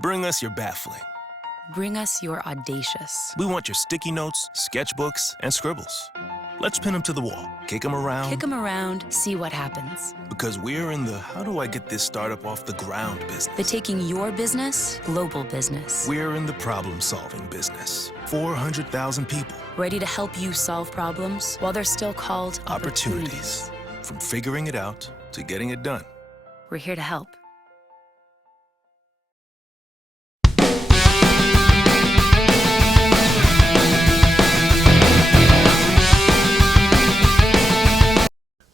Bring us your baffling. Bring us your audacious. We want your sticky notes, sketchbooks, and scribbles. Let's pin them to the wall, kick them around. Kick them around, see what happens. Because we're in the how do I get this startup off the ground business. The taking your business, global business. We're in the problem-solving business. 400,000 people. Ready to help you solve problems while they're still called opportunities. From figuring it out to getting it done. We're here to help.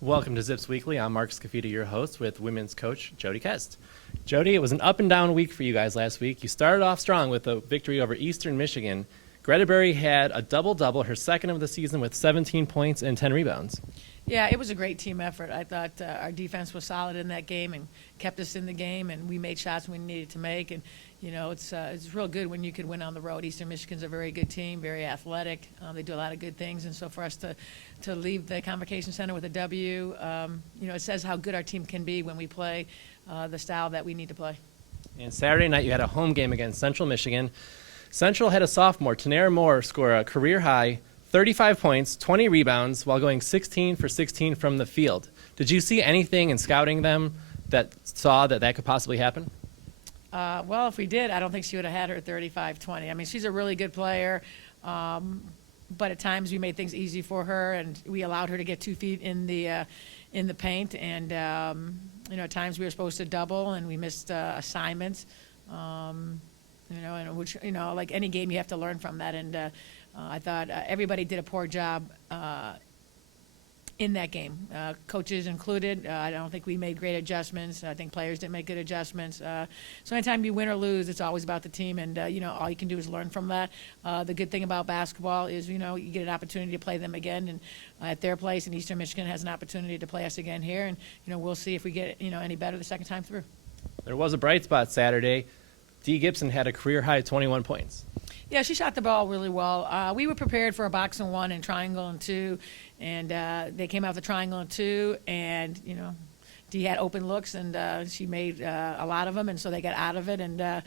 Welcome to Zips Weekly. I'm Mark Scafidi, your host, with women's coach Jodi Kest. Jodi, it was an up and down week for you guys last week. You started off strong with a victory over Eastern Michigan. Greta Berry had a double-double, her second of the season, with 17 points and 10 rebounds. Yeah, it was a great team effort. I thought our defense was solid in that game and kept us in the game, and we made shots we needed to make. And you know, it's real good when you can win on the road. Eastern Michigan's a very good team, very athletic. They do a lot of good things, and so for us to leave the Convocation Center with a W, you know, it says how good our team can be when we play the style that we need to play. And Saturday night, you had a home game against Central Michigan. Central had a sophomore, Tanera Moore, score a career-high 35 points, 20 rebounds, while going 16 for 16 from the field. Did you see anything in scouting them that saw that could possibly happen? Well, if we did, I don't think she would have had her 35-20. I mean, she's a really good player, but at times we made things easy for her, and we allowed her to get 2 feet in the paint. And you know, at times we were supposed to double, and we missed assignments. You know, and which, you know, like any game, you have to learn from that. And I thought everybody did a poor job in that game, coaches included. I don't think we made great adjustments. I think players didn't make good adjustments. So anytime you win or lose, it's always about the team, and you know, all you can do is learn from that. The good thing about basketball is, you know, you get an opportunity to play them again, and at their place, and Eastern Michigan has an opportunity to play us again here, and you know, we'll see if we get, you know, any better the second time through. There was a bright spot Saturday. Dee Gibson had a career-high 21 points. Yeah, she shot the ball really well. We were prepared for a box and one and triangle and two, and they came out the triangle and two, and you know, Dee had open looks, and she made a lot of them, and so they got out of it, and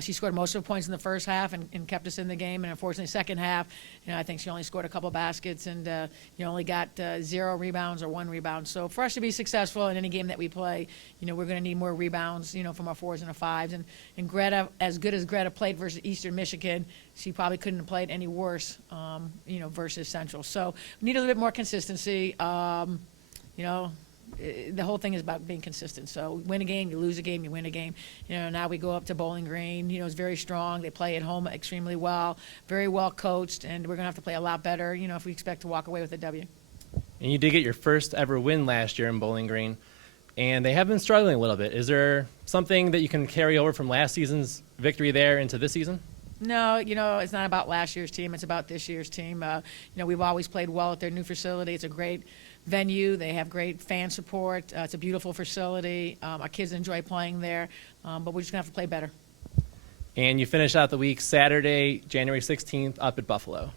she scored most of the points in the first half and kept us in the game. And unfortunately, second half, you know, I think she only scored a couple baskets, and you know, only got 0 rebounds or 1 rebound. So for us to be successful in any game that we play, you know, we're going to need more rebounds, you know, from our 4s and our 5s. And Greta, as good as Greta played versus Eastern Michigan, she probably couldn't have played any worse, you know, versus Central. So we need a little bit more consistency. You know, the whole thing is about being consistent. So win a game, you lose a game, you win a game. You know, now we go up to Bowling Green. You know, it's very strong. They play at home extremely well, very well coached, and we're going to have to play a lot better, you know, if we expect to walk away with a W. And you did get your first ever win last year in Bowling Green, and they have been struggling a little bit. Is there something that you can carry over from last season's victory there into this season? No, you know, it's not about last year's team. It's about this year's team. You know, we've always played well at their new facility. It's a great venue. They have great fan support. It's a beautiful facility. Our kids enjoy playing there, but we're just going to have to play better. And you finish out the week Saturday, January 16th, up at Buffalo.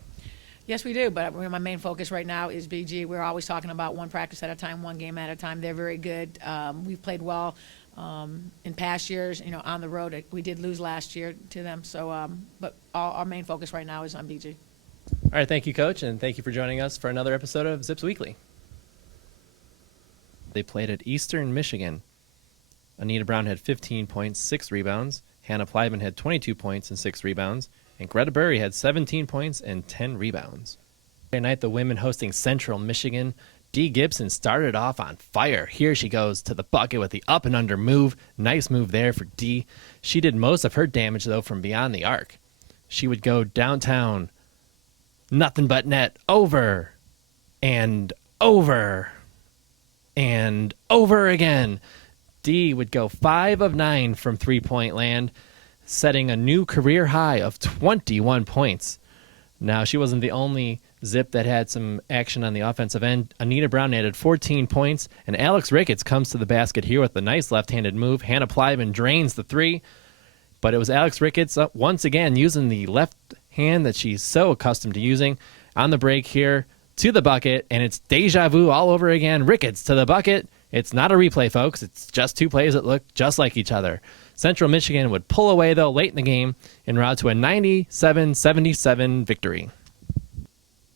Yes, we do, but my main focus right now is BG. We're always talking about one practice at a time, one game at a time. They're very good. We've played well in past years, you know, on the road. We did lose last year to them, so but our main focus right now is on BG. All right, thank you, Coach, and thank you for joining us for another episode of Zips Weekly. They played at Eastern Michigan. Anita Brown had 15 points, 6 rebounds. Hannah Plyman had 22 points and 6 rebounds. And Greta Berry had 17 points and 10 rebounds. Friday night, the women hosting Central Michigan. Dee Gibson started off on fire. Here she goes to the bucket with the up and under move. Nice move there for Dee. She did most of her damage, though, from beyond the arc. She would go downtown, nothing but net, over and over and over again. Dee would go 5 of 9 from three-point land, setting a new career high of 21 points. Now, she wasn't the only Zip that had some action on the offensive end. Anita Brown added 14 points, and Alex Ricketts comes to the basket here with a nice left-handed move. Hannah Plyman drains the 3, but it was Alex Ricketts once again using the left hand that she's so accustomed to using on the break here to the bucket, and it's deja vu all over again. Ricketts to the bucket. It's not a replay, folks. It's just 2 plays that look just like each other. Central Michigan would pull away, though, late in the game en route to a 97-77 victory.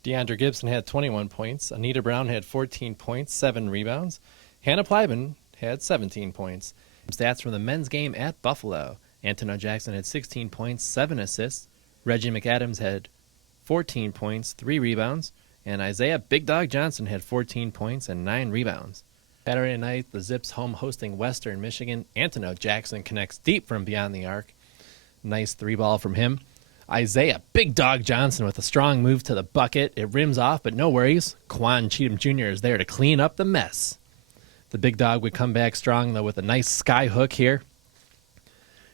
DeAndre Gibson had 21 points. Anita Brown had 14 points, 7 rebounds. Hannah Plyben had 17 points. Stats from the men's game at Buffalo. Antono Jackson had 16 points, 7 assists. Reggie McAdams had 14 points, 3 rebounds. And Isaiah Big Dog Johnson had 14 points and 9 rebounds. Saturday night, the Zips home hosting Western Michigan. Antono Jackson connects deep from beyond the arc. Nice 3-ball from him. Isaiah Big Dog Johnson with a strong move to the bucket. It rims off, but no worries. Quan Cheatham Jr. is there to clean up the mess. The Big Dog would come back strong, though, with a nice sky hook here.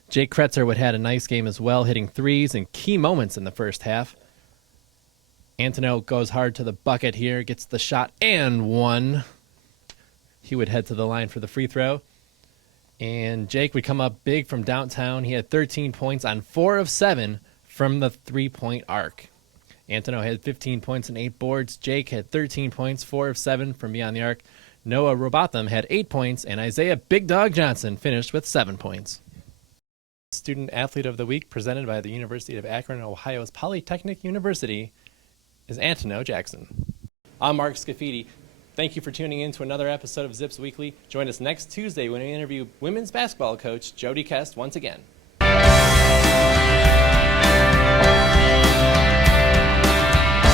Jake Kretzer would had a nice game as well, hitting threes in key moments in the first half. Antono goes hard to the bucket here, gets the shot and one. He would head to the line for the free throw. And Jake would come up big from downtown. He had 13 points on 4 of 7 from the 3-point arc. Antono had 15 points and 8 boards. Jake had 13 points, 4 of 7 from beyond the arc. Noah Robotham had 8 points, and Isaiah Big Dog Johnson finished with 7 points. Student Athlete of the Week, presented by the University of Akron, Ohio's Polytechnic University, is Antono Jackson. I'm Mark Scafidi. Thank you for tuning in to another episode of Zips Weekly. Join us next Tuesday when we interview women's basketball coach Jodi Kest once again.